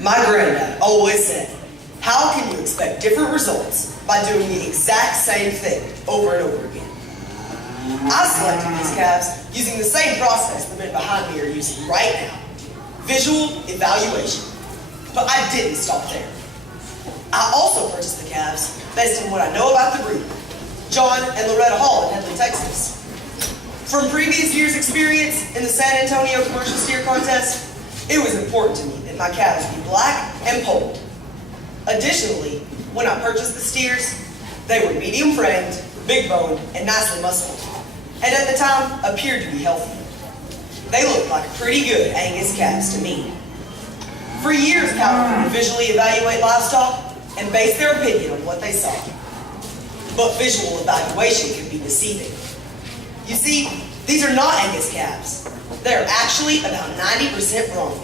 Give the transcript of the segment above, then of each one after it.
My granddad always said, how can you expect different results by doing the exact same thing over and over again? I selected these calves using the same process the men behind me are using right now, visual evaluation. But I didn't stop there. I also purchased the calves based on what I know about the breed, John and Loretta Hall in Headley, Texas. From previous years' experience in the San Antonio Commercial Steer Contest, it was important to me that my calves be black and polled. Additionally, when I purchased the steers, they were medium framed, big boned, and nicely muscled, and at the time appeared to be healthy. They looked like pretty good Angus calves to me. For years, cattle would visually evaluate livestock and base their opinion on what they saw. But visual evaluation can be deceiving. You see, these are not Angus calves. They are actually about 90% wrong,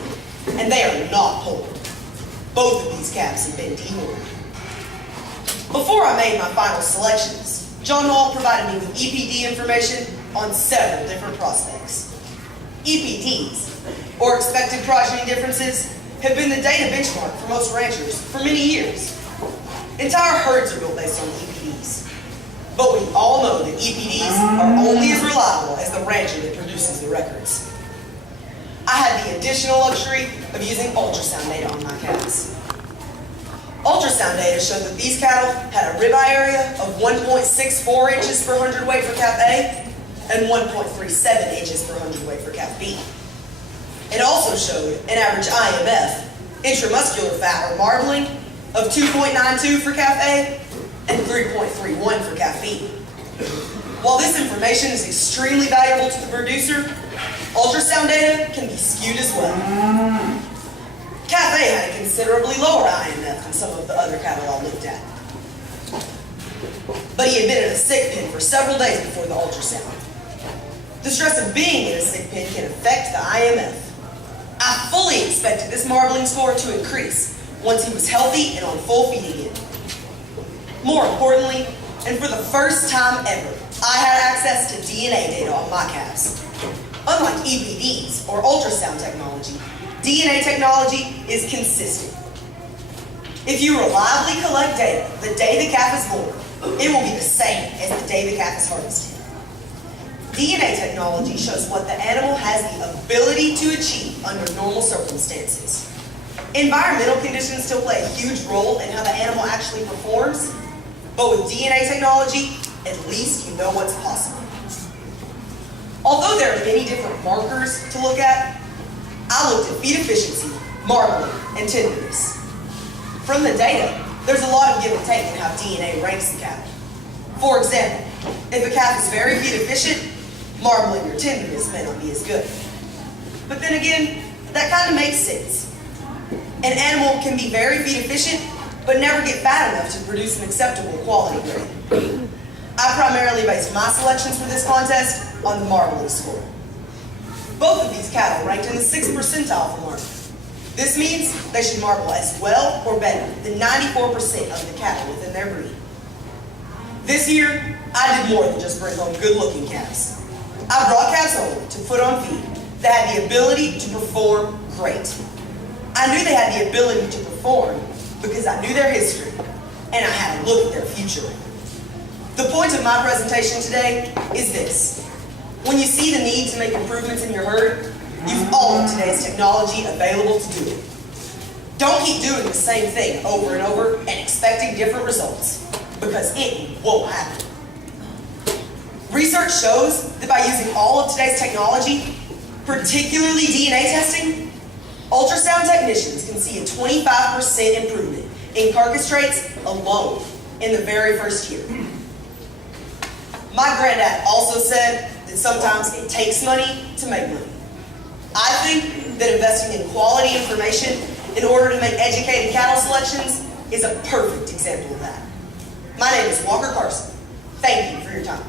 and they are not polled. Both of these calves have been dehorned. Before I made my final selections, John Hall provided me with EPD information on several different prospects. EPDs, or expected progeny differences, have been the data benchmark for most ranchers for many years. Entire herds are built based on EPDs. But we all know that EPDs are only as reliable as the rancher that produces the records. I had the additional luxury of using ultrasound data on my calves. Ultrasound data showed that these cattle had a ribeye area of 1.64 inches per hundredweight for calf A and 1.37 inches per hundredweight for calf B. It also showed an average IMF, intramuscular fat or marbling, of 2.92 for calf A and 3.31 for calf B. While this information is extremely valuable to the producer, ultrasound data can be skewed as well. Calf A had a considerably lower IMF than some of the other cattle I looked at. But he had been in a sick pen for several days before the ultrasound. The stress of being in a sick pen can affect the IMF. I fully expected this marbling score to increase once he was healthy and on full feed again. More importantly, and for the first time ever, I had access to DNA data on my calves. Unlike EPDs or ultrasound technology, DNA technology is consistent. If you reliably collect data the day the calf is born, it will be the same as the day the calf is harvested. DNA technology shows what the animal has the ability to achieve under normal circumstances. Environmental conditions still play a huge role in how the animal actually performs, but with DNA technology, at least you know what's possible. Although there are many different markers to look at, I looked at feed efficiency, marbling, and tenderness. From the data, there's a lot of give and take in how DNA ranks the cattle. For example, if a calf is very feed efficient, marbling or tenderness may not be as good. But then again, that kind of makes sense. An animal can be very feed efficient, but never get fat enough to produce an acceptable quality grade. I primarily based my selections for this contest on the marbling score. Both of these cattle ranked in the 6th percentile for marbling. This means they should marble as well or better than 94% of the cattle within their breed. This year, I did more than just bring home good-looking calves. I brought calves home to put on feed that had the ability to perform great. I knew they had the ability to perform because I knew their history and I had a look at their future. The point of my presentation today is this. When you see the need to make improvements in your herd, you've all of today's technology available to do it. Don't keep doing the same thing over and over and expecting different results, because it won't happen. Research shows that by using all of today's technology, particularly DNA testing, ultrasound technicians can see a 25% improvement in carcass traits alone in the very first year. My granddad also said that sometimes it takes money to make money. I think that investing in quality information in order to make educated cattle selections is a perfect example of that. My name is Carson. Thank you for your time.